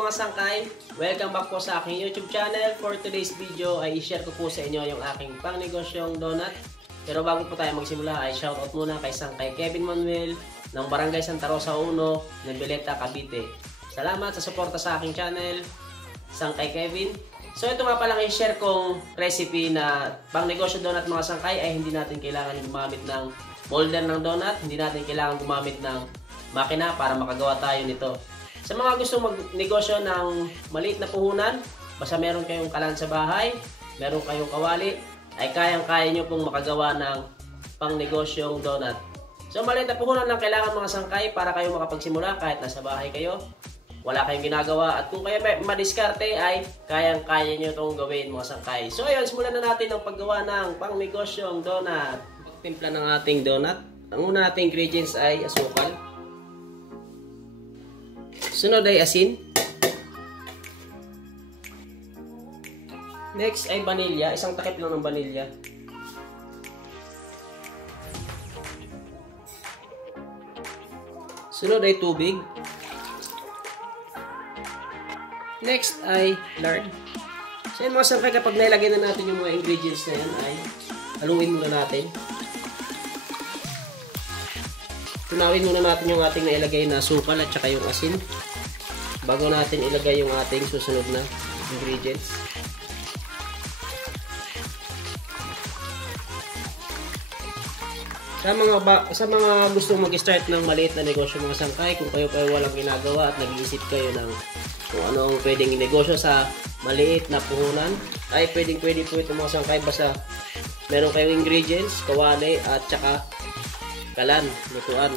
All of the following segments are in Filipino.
mga sangkay, welcome back po sa aking YouTube channel. For today's video ay i-share ko po sa inyo yung aking pangnegosyong donut. Pero bago po tayo magsimula ay shoutout muna kay Sangkay Kevin Manuel ng Barangay Santa Rosa 1 ng Bileta, Cavite. Salamat sa suporta sa aking channel, Sangkay Kevin. So ito nga palang i-share kong recipe na pangnegosyo donut mga sangkay ay hindi natin kailangan gumamit ng molder ng donut, hindi natin kailangan gumamit ng makina para makagawa tayo nito. Sa mga gustong magnegosyo ng maliit na puhunan, basta meron kayong kalan sa bahay, meron kayong kawali, ay kayang-kaya nyo pong makagawa ng pangnegosyong donut. So maliit na puhunan lang kailangan mga sangkay para kayo makapagsimula kahit nasa bahay kayo, wala kayong ginagawa. At kung kayo madiskarte ay kayang-kaya nyo itong gawin mga sangkay. So ayun, simulan na natin ang paggawa ng pangnegosyong donut. Pagtimpla ng ating donut, ang una nating ingredients ay asukal. Sunod ay asin. Next ay vanilya. Isang takip lang ng vanilya. Sunod ay tubig. Next ay lard. So yun mga sangkay, kapag nailagay na natin yung mga ingredients na yan ay haluin muna natin. Tunawin muna natin yung ating nailagay na asukal at saka yung asin bago natin ilagay yung ating susunod na ingredients. Sa mga gustong mag-start ng maliit na negosyo mga sangkay, kung kayo walang ginagawa at nag-iisip kayo ng kung ano ang pwedeng negosyo sa maliit na puhunan, ay pwede po ito mga sangkay basta meron kayong ingredients, kawali at saka kalan, lutuan.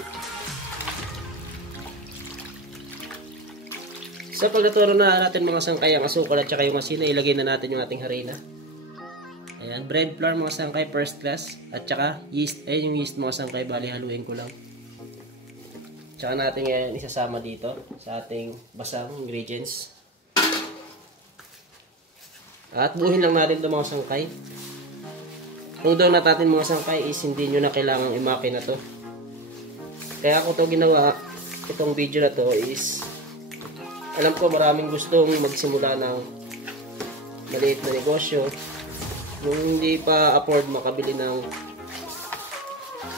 Sa paglaturo na natin mga sangkay ang asukal at saka yung asin, ilagay na natin yung ating harina. Ayan, bread flour mga sangkay first class at saka yeast. Ayan yung yeast mga sangkay, bali haluin ko lang. Tsaka natin yan isasama dito sa ating basang ingredients. At buhin lang natin ito mga sangkay. Kung donut natin mga sangkay is hindi nyo na kailangang i-makina to. Kaya ako to ginawa, itong video na to is alam ko maraming gustong magsimula ng maliit na negosyo. Yung hindi pa afford makabili ng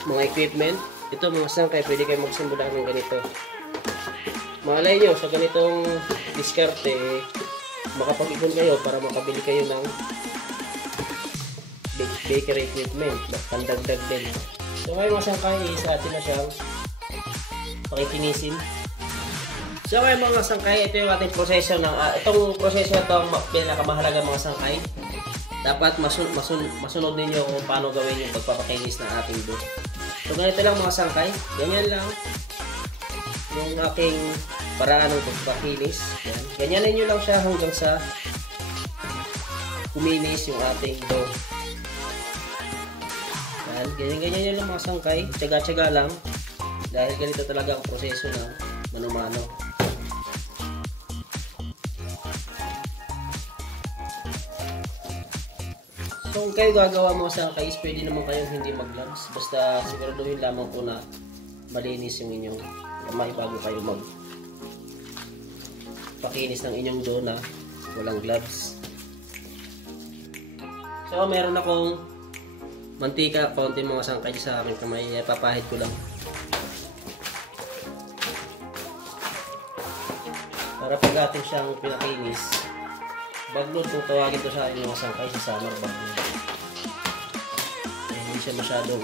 mga equipment, ito mga sangkay, pwede kayo magsimula ng ganito. Malay nyo, sa ganitong diskarte, makapag-ipon kayo para makabili kayo ng bakery equipment, pandagdag din. So ngayon mga sangkay, sa atin na siyang pakikinisin. So ngayon mga sangkay, ito yung ating proseso ng itong proseso na itong pinakamahalaga mga sangkay. Dapat masunod ninyo kung paano gawin yung pagpapakinis ng ating dough. So ganito lang mga sangkay, ganyan lang yung aking paraan ng pagpapakinis. Ganyanin nyo lang siya hanggang sa kuminis yung ating dough. Ganyan nyo lang mga sangkay, tsaga-tsaga lang dahil ganito talaga ang proseso ng mano-mano. So kung kayo gagawa mo sa kais, pwede naman kayong hindi mag-gloves. Basta siguraduhin lamang po na malinis yung inyong kamay bago kayo pakinis ng inyong dough na walang gloves. So meron akong mantika, konti mga sangkay sa aking kamay. Papahid ko lang. Para pag ating siyang pinakinis, baglot kung tawagin to sa akin mga sangkay, sa summer baglot. Hindi siya masyadong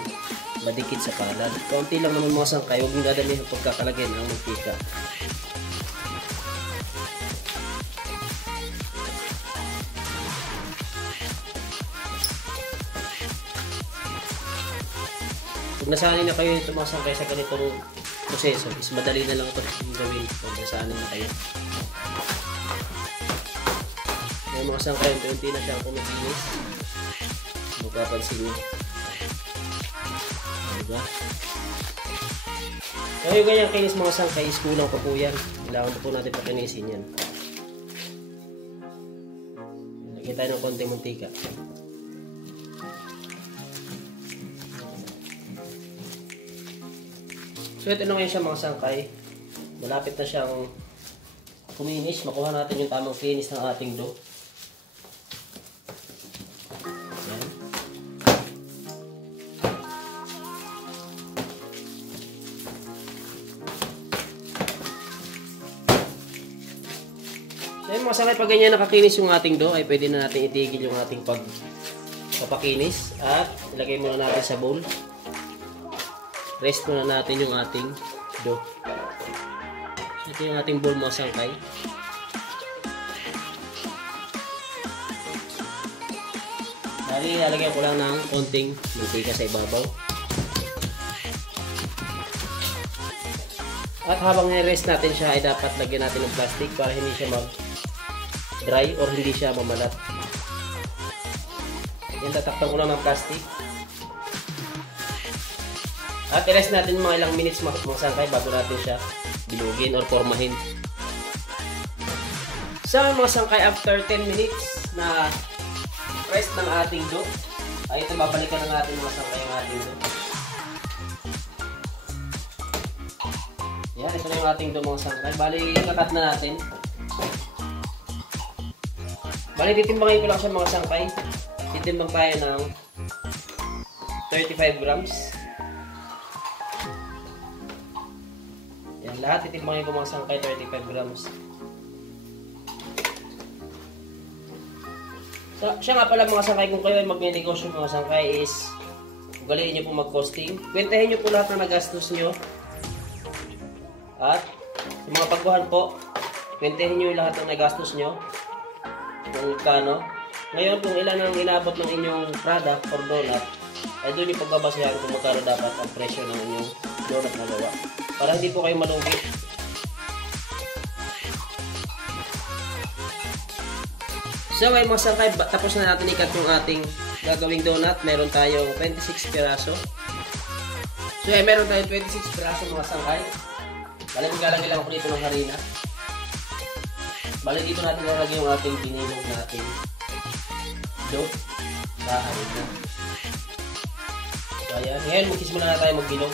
madikit sa palad. Kaunti lang naman mga sangkay, huwag yung dadali ang pagkakalagay ng mantika. Kung nasanay na kayo ito mga sangkay sa ganitong proseso, is madali na lang ito gawin kung nasanay na kayo. May mga sangkay, unti-unti na siyang kumikinis. Mapapansin nyo. Diba? So yung ganyang kinis mga sangkay is kulang pa po yan. Kailangan po natin pakinisin yan. Lagyan tayo ng konting mantika. So ito na ngayon siya mga sangkay. Malapit na siyang kuminis, makuha natin yung tamang kinis ng ating dough. Yan. So yung mga sangkay, pag ganyan nakakinis yung ating dough, ay pwede na natin itigil yung ating papakinis at ilagay muna natin sa bowl. Rest muna natin yung ating dough. So ito yung ating bowl mga sangkay. Dali, lalagyan ko lang ng konting mantika sa ibabaw. At habang nire-rest natin siya, ay dapat lagyan natin ng plastic para hindi siya mag-dry or hindi siya mamalat. Yan, tatakpan ko lang ng plastic. At i-rest natin mga ilang minutes mga sangkay bago natin siya bilugin or formahin. So mga sangkay, after 10 minutes na rest ng ating dough, ay ito babalikan ng ating mga sangkay ang ating dough. Yan, ito na yung ating dough mga sangkay. Bali, kakat na natin. Bali, titimbangin ko lang siya mga sangkay. Titimbang tayo ng 35 grams. Yan, lahat titimbangin ko mga sangkay, 35 grams. So, siya nga pala mga sangkay, kung kayo ay magnenegosyo mga sangkay is ugaliin nyo po mag-costing. Kwentahin nyo po lahat na nagastos nyo. At sa mga pagbuhan po, kwentahin nyo lahat ng nagastos nyo. Kung kano. Ngayon, kung ilan ang inabot ng inyong product or donut, ay doon yung pagbabasehan kung magkano dapat ang presyo ng inyong donut na gawa. Para hindi po kayo malugi. So ay mga sangkay, tapos na natin ikat yung ating gagawing donut. Meron tayong 26 piraso. So ay meron tayong 26 piraso mga sangkay. Bali, maglalagay lang ako dito ng harina. Bali, dito natin lalagay yung ating binilog natin dough sa harina. So ayan, ngayon magsisimula na tayo magbilog.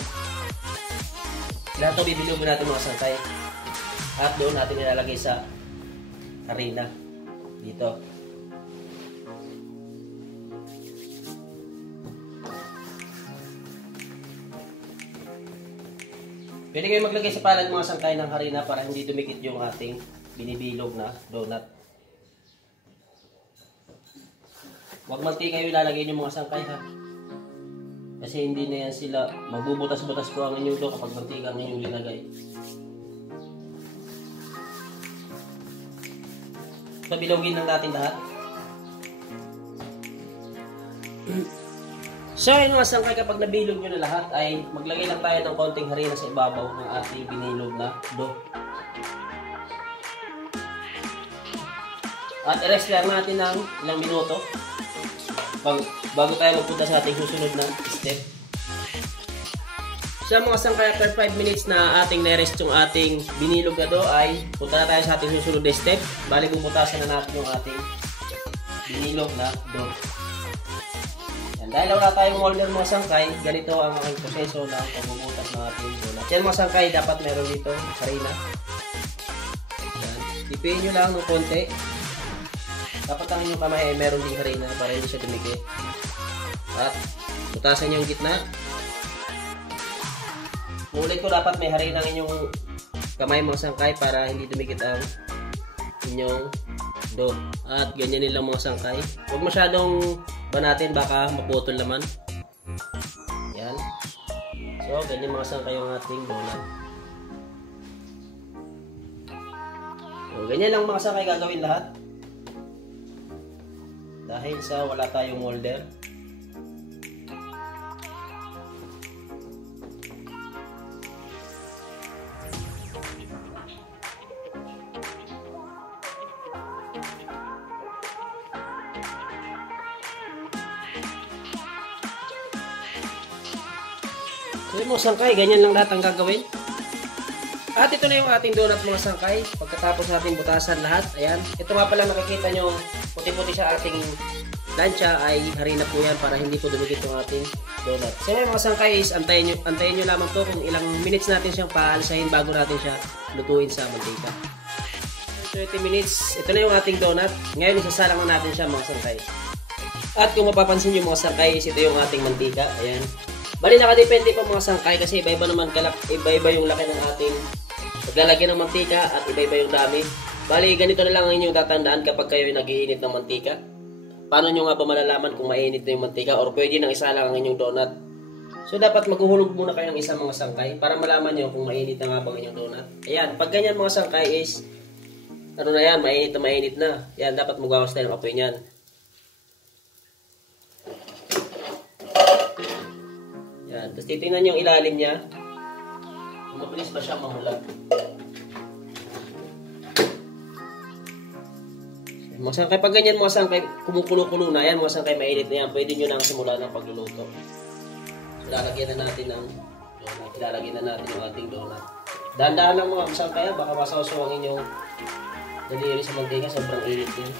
Lahat ito bibilogin natin mga sangkay. At doon natin nilalagay sa harina. Dito. Pwede kayo maglagay sa palad mga sangkay ng harina para hindi dumikit yung ating binibilog na donut. Huwag mantika yung ilalagay nyo mga sangkay ha. Kasi hindi na yan sila, magbubutas-butas po ang inyong dough kapag mantika ang inyong linagay. So, bilogin lang natin lahat. So, yun mga sangkay, kapag nabilog nyo na lahat, ay maglagay lang tayo ng konting harina sa ibabaw ng ating binilog na dough. At i-rest lang natin ng ilang minuto bago tayo magpunta sa ating susunod na step. So mga sangkay, after 5 minutes na ating na-rest yung ating binilog na dough, ay punta na tayo sa ating susunod na step. Bali, bubutasan na natin yung ating binilog na dough. Yan, dahil wala tayong molder mga sangkay, ganito ang aking proseso ng pagbubutas ng ating donut. Yan mga sangkay, dapat meron dito harina. Yan, ipiin nyo lang ng konti. Dapat ang inyong kamay ay meron ding harina para hindi siya dumikit. At butasan nyo yung gitna. Ulit ko, dapat may harina ang inyong kamay mga sangkay para hindi dumikit ang inyong dough. At ganyan nilang mga sangkay. Huwag masyadong banatin, baka maputol naman. Yan. So, ganyan mga sangkay yung ating donut. So, ganyan lang mga sangkay gagawin lahat. Dahil sa wala tayong molder. So yung mga sangkay, ganyan lang lahat ang gagawin. At ito na yung ating donut mga sangkay. Pagkatapos natin butasan lahat, ayan. Ito nga pala nakikita nyo, puti-puti sa ating plancha ay harina po yan para hindi po dumikit yung ating donut. So yung mga sangkay is antayin nyo lamang to kung ilang minutes natin siyang paalsahin bago natin siya lutuin sa mantika. 30 minutes. Ito na yung ating donut. Ngayon, isasalang na natin siya mga sangkay. At kung mapapansin nyo mga sangkay, ito yung ating mantika. Ayan. Bali, nakadepende pa mga sangkay kasi iba-iba naman iba-iba yung laki ng ating paglalagyan ng mantika at iba-iba yung dami. Bali, ganito na lang ang inyong tatandaan kapag kayo nag-iinit ng mantika. Paano nyo nga ba malalaman kung mainit na yung mantika or pwede nang isalang ang inyong donut? So, dapat maghuhulog muna kayo ng isang mga sangkay para malaman nyo kung mainit na nga ba ang inyong donut. Ayan, pag ganyan mga sangkay is ano na yan, mainit na. Yan, dapat magwawas tayo ng apoy niyan. Yan, tapos titingnan nyo yung ilalim niya. Mabilis pa siya mamulat. Mga sangkay, pag ganyan mga sangkay, kumukulo-kulo na yan, mga sangkay mainit na yan, pwede nyo nang simula ng pagluluto. So, lalagyan na natin ng donut. Ilalagyan na natin yung ating donut. Dahan-dahan lang mga sangkay, baka masawsawangin yung daliri sa mantika, sobrang init yun.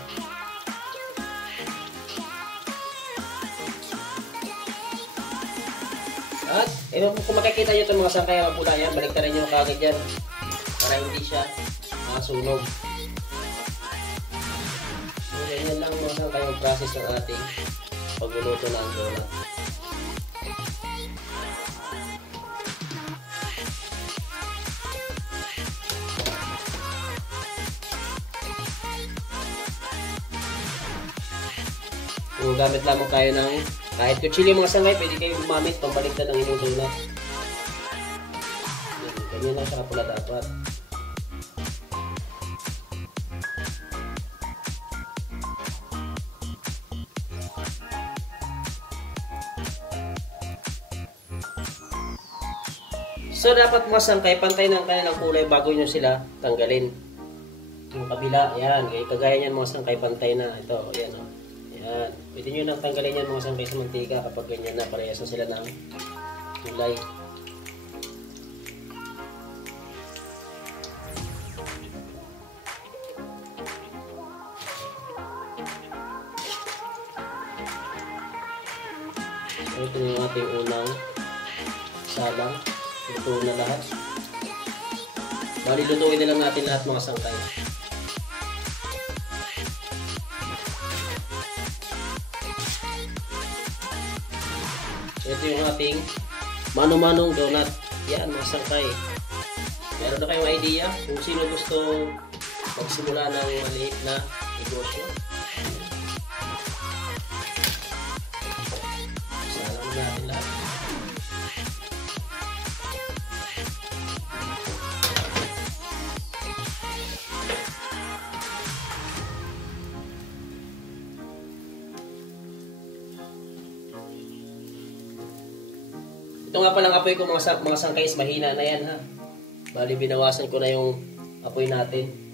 At, kung makikita nyo itong mga sangkay ang pula yan, baliktarin nyo kagad yan para hindi siya masunog. So, yan lang mga sangkay yung process ng ating pagluluto ng donut. Kung gamit lamang tayo ng kahit kutsilyo mga sangkay, pwede kayong gumamit pambaligtad ng inyong donut. Ganyan lang siya kapula dapat. So dapat mga sangkay, pantay ng kanilang kulay bago nyo sila tanggalin. Yung kabila, ayan, kagaya niyan mga sangkay, pantay na. Ito, ayan o. Ayan. Pwede nyo nang tanggalin yan mga sangkay sa mantika kapag ganyan na, parehas na sila ng kulay. So ito yung ating unang salang. Luto na lahat. Bali, lutuin na lang natin lahat mga sangkay. Ito yung ating mano-manong donut. Yan, mga sangkay. Meron na kayong idea kung sino gusto magsimula ng maliit na negosyo. Salang natin lahat. Ito nga palang apoy ko mga sangkay is mahina na yan ha. Bali binawasan ko na yung apoy natin.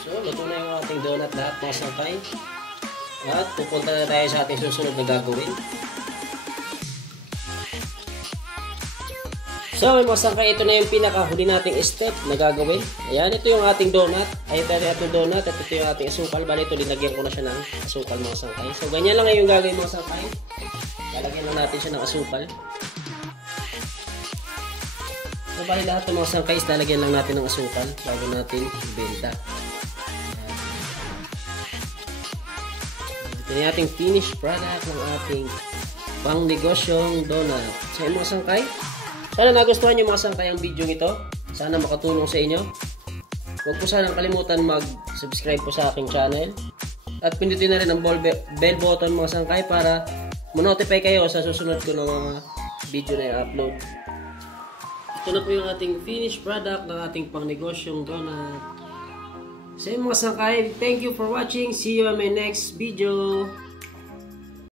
So, luto na yung ating donut lahat mga sangkay. At pupunta na tayo sa ating susunod na gagawin. So, mga sangkay, ito na yung pinakahuli nating step na gagawin. Ayan, ito yung ating donut. Ay, ito yung ating donut at ito yung ating asukal. Bali, ito linagyan ko na siya ng asukal mga sangkay. So, ganyan lang yung gagawin mga sangkay. Lalagyan lang natin siya ng asukal. So, bali lahat ng mga sangkay, lalagyan lang natin ng asukal bago natin ibenta. Ito yung ating finished product ng ating pangnegosyong donut. So, yung mga sangkay, sana nagustuhan nyo mga sangkay ang video ito. Sana makatulong sa inyo. Huwag po sanang kalimutan mag-subscribe po sa aking channel. At pindutin na rin ang bell button mga sangkay para ma-notify kayo sa susunod ko ng mga video na i-upload. Ito na po yung ating finished product ng ating pangnegosyong donut. So mga sangkay, thank you for watching. See you on my next video.